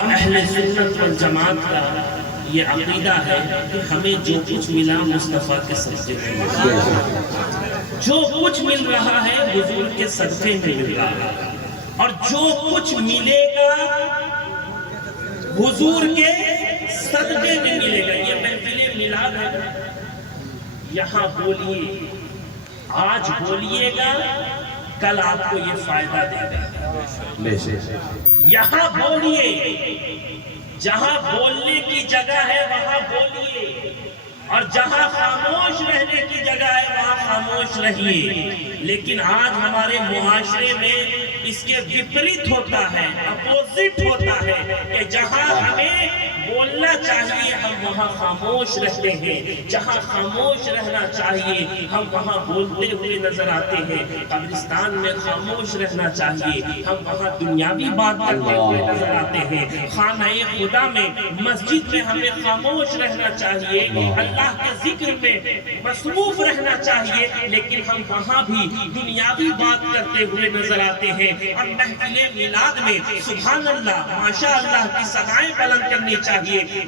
اہل سنت والجماعت کا یہ عقیدہ ہے کہ ہمیں جو کچھ ملا مصطفیٰ کے صدقے میں ملا، جو کچھ مل رہا ہے حضور کے صدقے میں مل رہا ہے، اور جو کچھ ملے گا حضور کے صدقے میں ملے گا۔ یہ محفل میلاد ہے، یہاں بولیے، آج بولیے گا، کل آپ کو یہ فائدہ دے گا۔ یہاں بولیے، جہاں بولنے کی جگہ ہے وہاں بولیے، اور جہاں خاموش رہنے کی جگہ ہے وہاں خاموش رہیے۔ لیکن آج ہمارے معاشرے میں اس کے وپریت ہوتا ہے، اپوزٹ ہوتا ہے، کہ جہاں ہمیں بولنا چاہیے ہم وہاں خاموش رہتے ہیں، جہاں خاموش رہنا چاہیے ہم وہاں بولتے ہوئے نظر آتے ہیں۔ قبرستان میں خاموش رہنا چاہیے ہم وہاں دنیاوی بات کرتے ہوئے نظر آتے ہیں۔ خانہ خدا میں، مسجد میں ہمیں خاموش رہنا چاہیے، اللہ کے ذکر میں مصروف رہنا چاہیے، لیکن ہم وہاں بھی دنیاوی بات کرتے ہوئے نظر آتے ہیں۔ اور محفل میلاد میں سبحان اللہ، ماشاء اللہ کی صدائیں بلند کرنی چاہیے،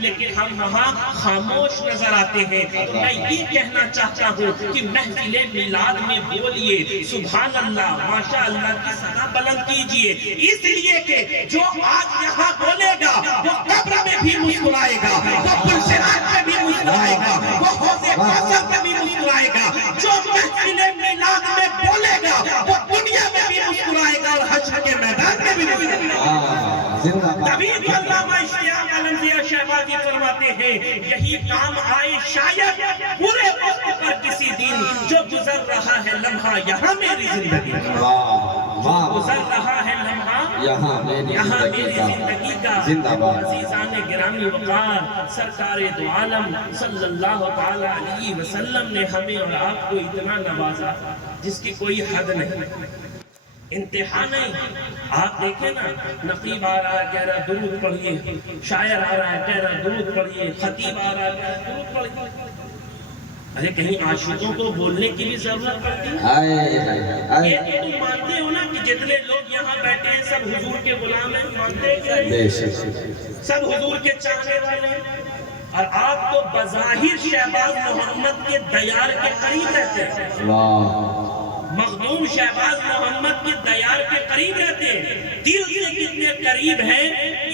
لیکن ہم وہاں خاموش نظر آتے ہیں۔ تو میں یہ کہنا چاہتا ہوں کہ محفل میلاد میں بولیے، سبحان اللہ، ماشاء اللہ کی صدا بلند کیجئے، اس لیے کہ جو آج یہاں بولے گا وہ قبر میں بھی مسکرائے گا، وہ پلسرات میں بھی مسکرائے گا، وہ حوض کوثر میں بھی مسکرائے گا۔ جو محفل میلاد میں بولے گا وہ دنیا میں بھی مسکرائے گا اور حشر کے میدان میں بھی مسکرائے گا۔ تبھی تو علامہ اشتیاق عالمگیر شہبازی فرماتے ہیں، یہی کام آئے شاید پورے وقت پر کسی دن، جو گزر رہا ہے لمحہ یہاں میری زندگی کا، گزر رہا ہے لمحہ یہاں میری زندگی کا۔ عزیزان گرامی وقار، سرکار دو عالم صلی اللہ تعالی علیہ وسلم نے ہمیں اور آپ کو اتنا نوازا جس کی کوئی حد نہیں، انتہا نہیں۔ آپ دیکھیں نا، نقیب آ رہا ہے کہہ رہا درود پڑھیے، شاعر آ رہا ہے کہہ رہا درود پڑھیے، خطیب آ رہا ہے کہہ رہا درود پڑھیے۔ ارے کہیں عاشقوں کو بولنے کی بھی ضرورت پڑتی ہے؟ یہ تو تم مانتے ہو نا کہ جتنے لوگ یہاں بیٹھے ہیں سب حضور کے غلام ہیں، مانتے ہیں، سب حضور کے چاہنے والے ہیں، اور آپ تو بظاہر شہباز محمد کے دیار کے قریب رہتے ہیں، مخدوم شہباز محمد کے دیار کے قریب رہتے ہیں۔ دل سے کتنے قریب ہیں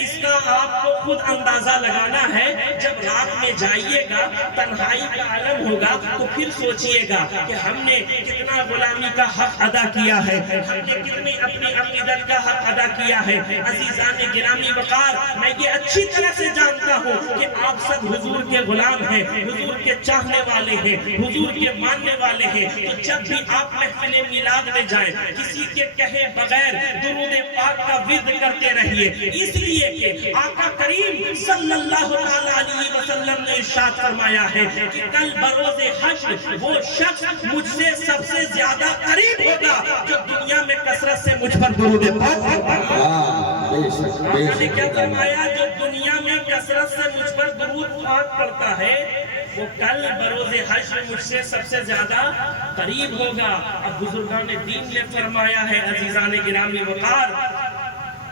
اس کا آپ کو خود اندازہ لگانا ہے۔ جب رات میں جائیے گا، تنہائی کا عالم ہوگا، تو پھر سوچئے گا کہ ہم نے کتنا غلامی کا حق ادا کیا ہے، ہم نے کتنی اپنی عقیدت کا حق ادا کیا ہے۔ عزیزان گرامی وقار، میں یہ اچھی طرح سے جانتا ہوں کہ آپ سب حضور کے غلام ہیں، حضور کے چاہنے والے ہیں، حضور کے ماننے والے ہیں۔ تو جب بھی آپ محفل میلاد میں جائیں، کسی کے کہے بغیر درود پاک کا ورد کرتے رہیے، اس لیے کہ آقا کریم صلی اللہ علیہ وسلم نے ارشاد فرمایا ہے کہ کل بروز حشر وہ شخص مجھ سے سب سے زیادہ قریب ہوگا جو دنیا میں کثرت سے مجھ پر درود پاک پڑھتا ہے۔ آقا نے کیا فرمایا؟ جو دنیا میں کثرت سے مجھ پر درود پاک پڑھتا ہے وہ کل بروز حشر مجھ سے سب سے زیادہ قریب ہوگا۔ اب بزرگان دین نے فرمایا ہے عزیزان گرامی وقار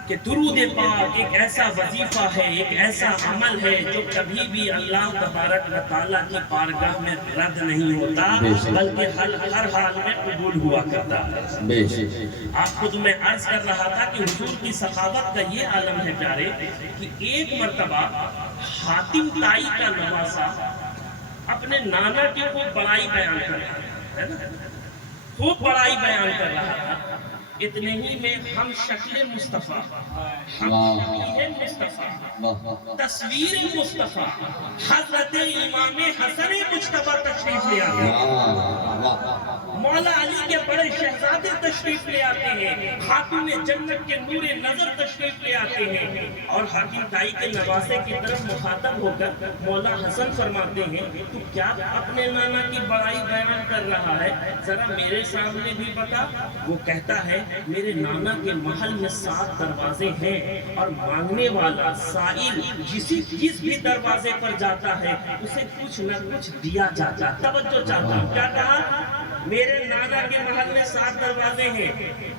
کہ درود پاک ایک ایسا وظیفہ ہے، ایک ایسا عمل ہے جو کبھی بھی اللہ تبارک و تعالیٰ کی بارگاہ میں رد نہیں ہوتا، بلکہ ہر حال میں قبول ہوا کرتا ہے۔ آپ خود میں عرض کر رہا تھا کہ حضور کی سخاوت کا یہ عالم ہے پیارے کہ ایک مرتبہ حاتم طائی کا نواسا اپنے نانا کی خوب بڑائی بیان کر رہا ہے، خوب بڑائی بیان کر رہا تھا۔ اتنے ہی میں ہم شکل مصطفیٰ، ہم شبیہ مصطفیٰ، تصویر مصطفیٰ، حضرت امام حسن مجتبیٰ تشریف لے آتے ہیں، مولا علی کے بڑے شہزادے تشریف لے آتے ہیں، خاتون جنت کے نور نظر تشریف لے آتے ہیں، اور حاتم طائی کے نواسے کی طرف مخاطب ہو کر مولا حسن فرماتے ہیں تو کیا اپنے نانا کی بڑائی بیان کر رہا ہے، ذرا میرے سامنے بھی بتا۔ وہ کہتا ہے میرے نانا کے محل میں 7 دروازے ہیں، اور مانگنے والا سائل جس بھی دروازے پر جاتا ہے اسے کچھ نہ کچھ دیا جاتا ہے۔ توجہ چاہتا ہوں، کیا کہا؟ میرے نانا کے محل میں 7 دروازے ہیں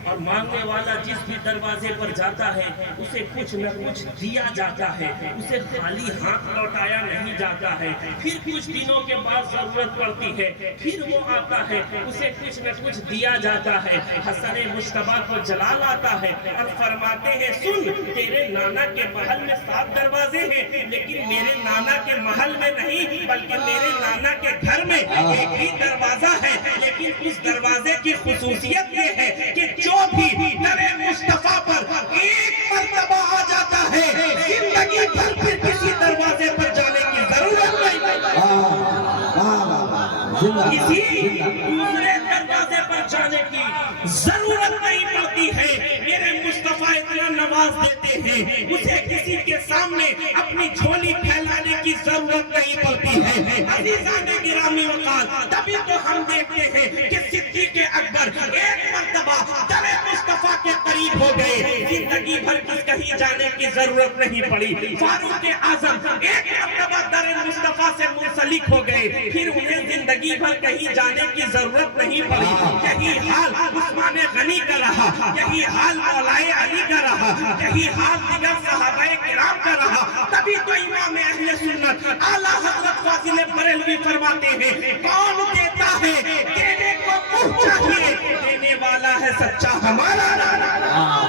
اور مانگنے والا جس بھی دروازے پر جاتا ہے اسے کچھ نہ کچھ دیا جاتا ہے، اسے خالی ہاتھ لوٹایا نہیں جاتا ہے۔ پھر کچھ دنوں کے بعد ضرورت پڑتی ہے، پھر وہ آتا ہے، اسے کچھ نہ کچھ دیا جاتا ہے۔ حسن مجتبیٰ کو جلال آتا ہے اور فرماتے ہیں سن، تیرے نانا کے محل میں 7 دروازے ہیں، لیکن میرے نانا کے محل میں نہیں بلکہ میرے نانا کے گھر میں ایک ہی دروازہ ہے، لیکن اس دروازے کی خصوصیت یہ ہے کہ جو بھی در مصطفیٰ پر ایک مرتبہ آ جاتا ہے زندگی بھر پھر کسی دروازے پر جانے کی ضرورت نہیں، کسی دوسرے دروازے پر جانے کی ضرورت نہیں پڑتی ہے۔ میرے مصطفیٰ اتنا نواز دیتے ہیں، اسے کسی کے سامنے اپنی جھولی پھیلانے کی ضرورت نہیں پڑتی ہے۔ عزیزان گرامی وقار، تبھی تو ہم دیکھتے ہیں کہ صدیق اکبر ایک مرتبہ در مصطفیٰ کے قریب ہو گئے، زندگی بھر کہیں جانے کی ضرورت نہیں پڑی۔ فاروق اعظم ایک مرتبہ در مصطفیٰ سے منسلک ہو گئے، پھر انہیں زندگی بھر کہیں جانے کی ضرورت نہیں پڑی۔ یہی حال عثمان غنی کا رہا، یہی حال مولائے علی کا رہا، یہی حال دیگر صحابہ کرام کا رہا۔ تبھی تو امام اہل سنت اعلیٰ حضرت فاضل بریلوی فرماتے ہیں کون دیتا ہے دینے کو منہ چاہیے، دینے والا ہے سچا ہمارا۔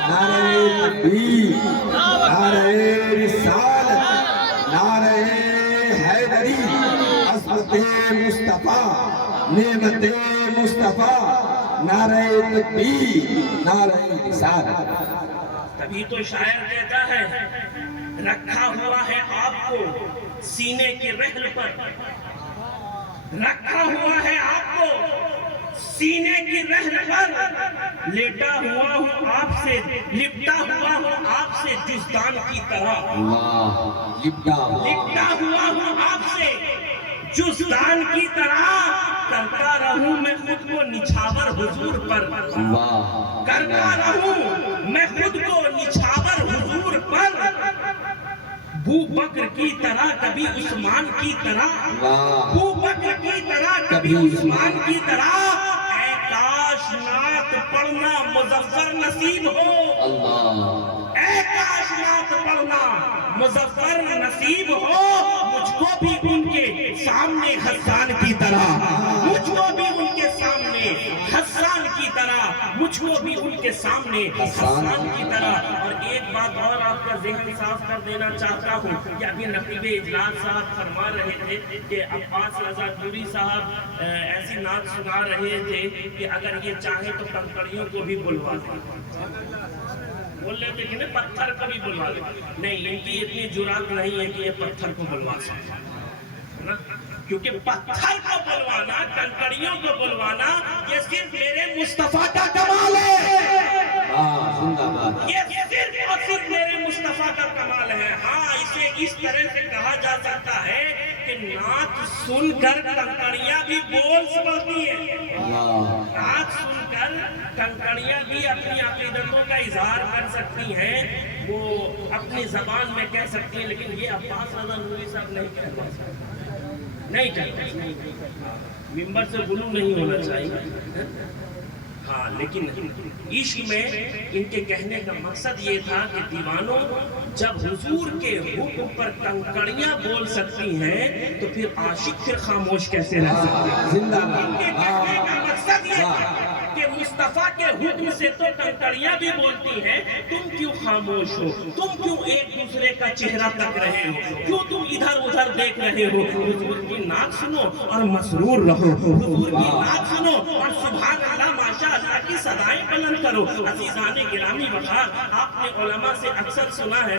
نعرہ تکبیر، نعرہ رسالت، نعرہ حیدری، عظمت مصطفیٰ، نعمت مصطفیٰ، نعرہ تکبیر، نعرہ رسالت۔ تبھی تو شاعر کہتا ہے رکھا ہوا ہے آپ کو سینے کی رحل پر، رکھا ہوا ہے آپ کو سینے کی رحل پر، لیٹا ہوا ہوں آپ سے، لپٹا ہوا ہوں آپ سے جزدان کی طرح، لپٹا ہوا ہوں آپ سے جزدان کی طرح، کرتا رہوں میں خود کو نچھاور حضور پر، کرتا رہوں میں خود کو نچھاور حضور پر، ابو بکر کی طرح کبھی عثمان کی طرح، ابو بکر کی طرح کبھی عثمان کی طرح، اے کاش نعت پڑھنا مظفر نصیب ہو، اے کاش نعت پڑھنا مظفر نصیب ہو، مجھ کو بھی ان کے سامنے حسان کی طرح، مجھ کو بھی ان کے سامنے حسان کی طرح، مجھ کو بھی ان کے سامنے حسان کی طرح۔ اور ایک بات اور آپ کا ذہن صاف کر دینا چاہتا ہوں کہ ابھی نقیب اجلاس صاحب فرما رہے تھے کہ عباس رضا نوری صاحب ایسی نعت سنا رہے تھے کہ اگر یہ چاہے تو کنکڑیوں کو بھی بلوا دیں، بول رہے تھے کہ نہیں پتھر کو بھی بلوا دیں، نہیں ان کی اتنی جرات نہیں ہے کہ یہ پتھر کو بلوا سکتے، کیونکہ پتھر کو بلوانا، کنکڑیوں کو بلوانا یہ صرف میرے مصطفیٰ کا کمال ہے، یہ صرف اور صرف میرے مصطفیٰ کا کمال ہے۔ ہاں اسے اس طرح سے کہا جا سکتا ہے کہ نعت سن کر کنکڑیاں بھی بول سکتی ہیں، نعت سن کر کنکڑیاں بھی اپنی عقیدتوں کا اظہار کر سکتی ہیں، وہ اپنی زبان میں کہہ سکتی ہیں، لیکن یہ عباس رضا نوری صاحب نہیں کہہ سکتے، نہیں کہتے، ممبر سے غلو نہیں ہونا چاہیے۔ ہاں لیکن عشق میں ان کے کہنے کا مقصد یہ تھا کہ دیوانوں جب حضور کے حکم پر کنکڑیاں بول سکتی ہیں تو پھر عاشق پھر خاموش کیسے رہ سکتے ہیں؟ ان کے کہنے کا مقصد یہ تھا کہ مصطفیٰ کے حکم سے تو کنکڑیاں بھی بولتی ہیں، تم کیوں خاموش ہو، تم کیوں ایک دوسرے کا چہرہ تک رہے ہو، کیوں تم ادھر ادھر دیکھ رہے ہو؟ حضور کی نعت سنو اور مسرور رہو، حضور کی نعت سنو اور سبحان اللہ ماشاء اللہ کی صدائیں بلند کرو۔ عزیزان گرامی وقار، آپ نے علماء سے اکثر سنا ہے